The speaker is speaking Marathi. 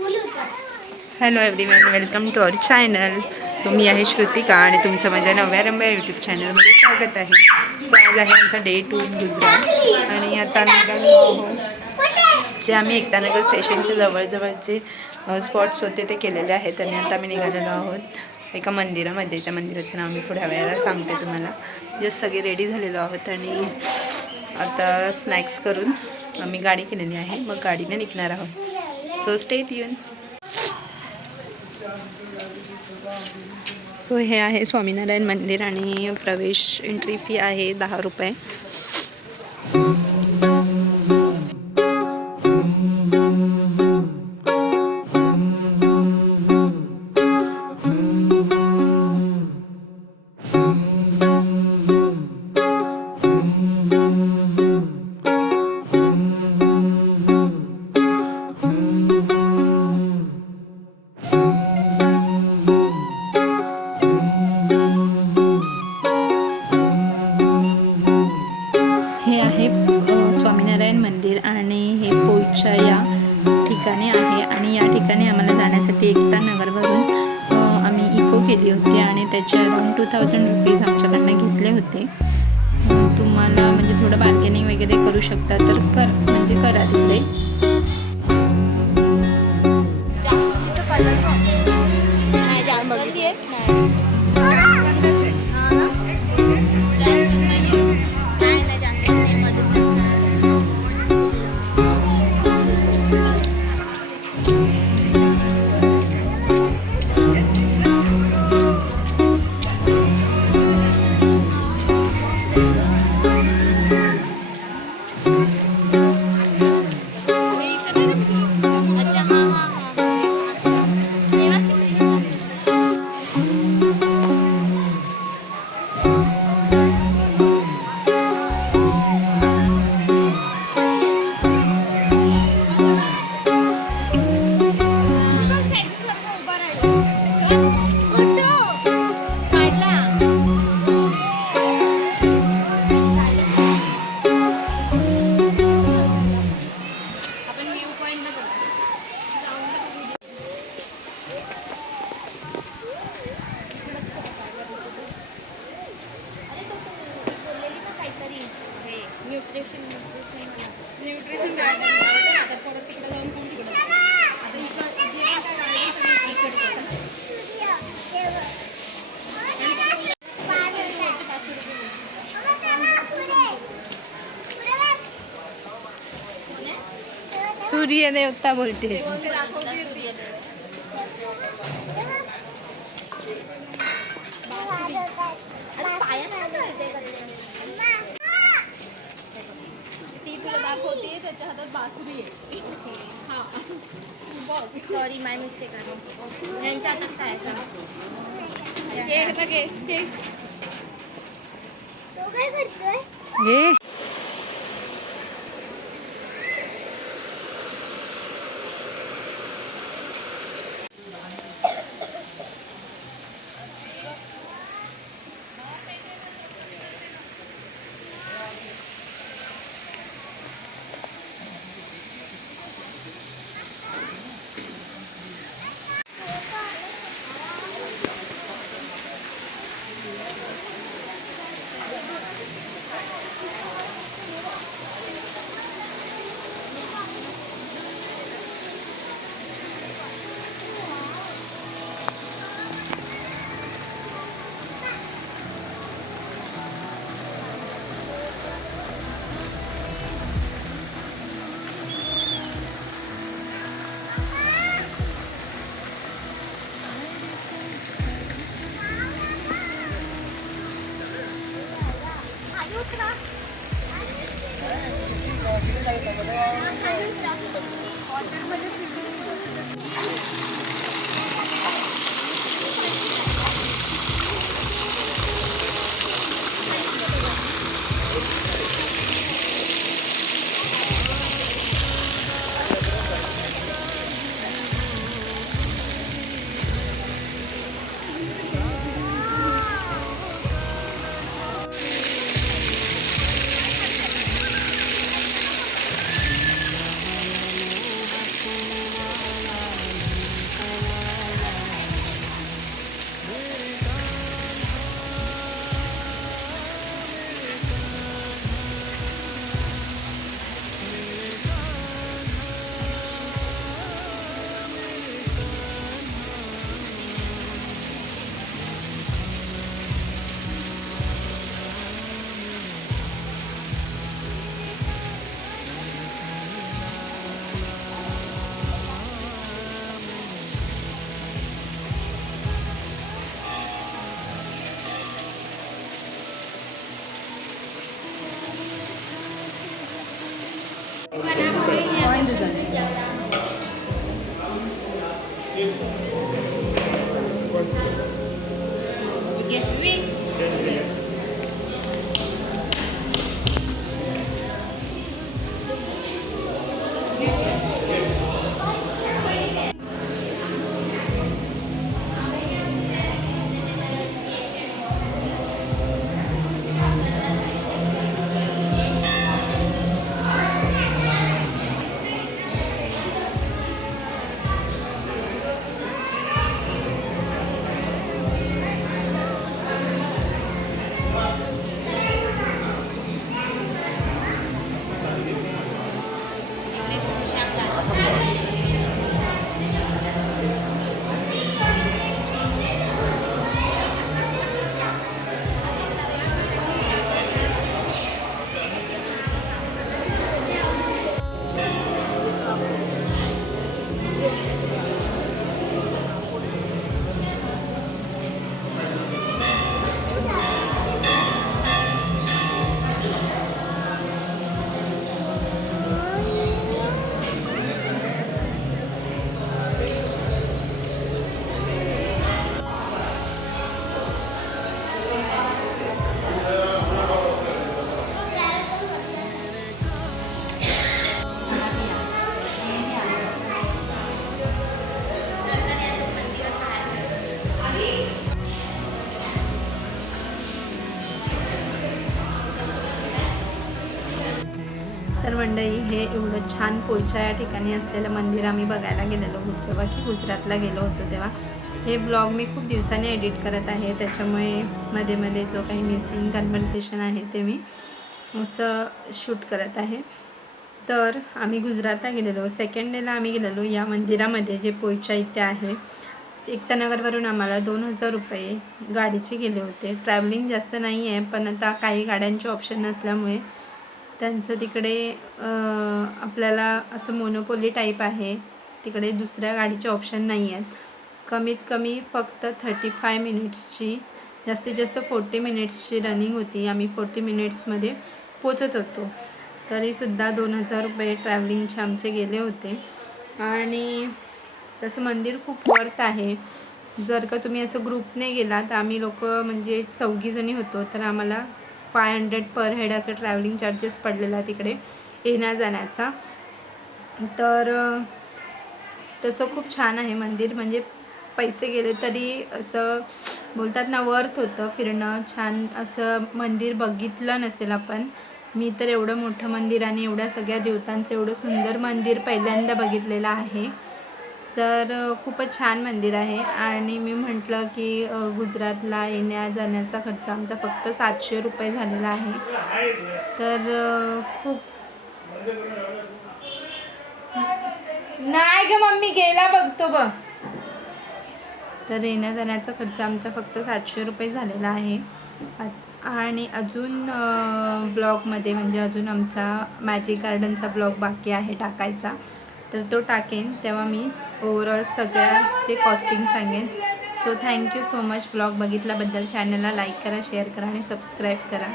Hello everyone, welcome to our channel. मी आहे श्रुतिका आणि तुमचं माझ्या नव्या रंब्या यूट्यूब चॅनलमध्ये स्वागत आहे. सो आज आहे आमचा डे 2 इन गुजरात आणि आता निघालो आहोत. जे आम्ही एकतानगर स्टेशनच्या जवळजवळचे स्पॉट्स होते ते केलेले आहेत आणि आता आम्ही निघालेलो आहोत एका मंदिरामध्ये. त्या मंदिराचं नाव मी थोड्या वेळाला सांगते तुम्हाला. जस्ट सगळे रेडी झालेलो आहोत आणि आता स्नॅक्स करून आम्ही गाडी केलेली आहे, मग गाडीने निघणार आहोत. So stay tune. सो हे आहे स्वामीनारायण मंदिर आणि प्रवेश एंट्री फी आहे 10 रुपये. स्वामीनारायण मंदिर आणि हे पोईच्या या ठिकाणी आहे आणि या ठिकाणी आम्हाला जाण्यासाठी एकता नगरवरून आम्ही इको केली होती आणि त्याचे अराउंड 2000 रुपीज आमच्याकडनं घेतले होते. तुम्हाला म्हणजे थोडं बार्गेनिंग वगैरे करू शकता तर करा तिकडे. न्यूट्रिशन आता परत तिकडे जाऊन कोण तिकडे सूर्य देवता बोलते. त्याच्या हातात बासुरी आहे. सॉरी माय मिस्टेक आहे. यांच्या हातात काय हे तर मंडळी, हे एवढं छान पोयच्या या ठिकाणी असलेलं मंदिर आम्ही बघायला गेलेलो जेव्हा की गुजरातला गेलो होतो तेव्हा. हे ब्लॉग मी खूप दिवसांनी एडिट करत आहे, त्याच्यामुळे मध्ये मध्ये जो काही मिसिंग कन्व्हर्सेशन आहे ते मी असं शूट करत आहे. तर आम्ही गुजरातला गेलेलो, सेकंड डेला आम्ही गेलेलो या मंदिरामध्ये जे पोयच्या इथे आहे. एकतानगरवरून आम्हाला 2000 रुपये गाडीचे गेले होते. ट्रॅव्हलिंग जास्त नाही आहे, पण आता काही गाड्यांचे ऑप्शन नसल्यामुळे त्यांचं तिकडे आपल्याला असं मोनोपोली टाईप आहे, तिकडे दुसऱ्या गाडीचे ऑप्शन नाही आहेत. कमीत कमी फक्त 35 मिनिट्सची, जास्तीत जास्त 40 मिनिट्सची रनिंग होती. आम्ही 40 मिनिट्समध्ये पोचत होतो. तरीसुद्धा 2000 रुपये ट्रॅव्हलिंगचे आमचे गेले होते. आणि तसं मंदिर खूप वर्थ आहे. जर का तुम्ही असं ग्रुपने गेला तर आम्ही लोक म्हणजे 4 जणी होतो, तर आम्हाला 500 पर हेड असं ट्रॅव्हलिंग चार्जेस पडलेला तिकडे येण्या जाण्याचा. तर तसं खूप छान आहे मंदिर, म्हणजे पैसे गेले तरी असं बोलतात ना, वर्थ होतं फिरणं. छान असं मंदिर बघितलं नसेल आपण. मी तर एवढं मोठं मंदिर आणि एवढ्या सगळ्या देवतांचं एवढं सुंदर मंदिर पहिल्यांदा बघितलेलं आहे. तर खूपच छान मंदिर आहे. आणि मी म्हटलं की गुजरातला येण्या जाण्याचा खर्च आमचा फक्त 700 रुपये झालेला आहे. तर खूप नाही ग मम्मी, गेला बघतो बघ. तर येण्या जाण्याचा खर्च आमचा फक्त 700 रुपये झालेला आहे. आणि अजून ब्लॉगमध्ये म्हणजे अजून आमचा मॅजिक गार्डनचा ब्लॉग बाकी आहे टाकायचा, तर तो टाकेन तेव्हा मी ओव्हरऑल सगळ्याचे कॉस्टिंग सांगेन. So thank you so much blog बघितल्याबद्दल. चॅनलला लाईक करा, शेअर करा आणि सबस्क्राईब करा.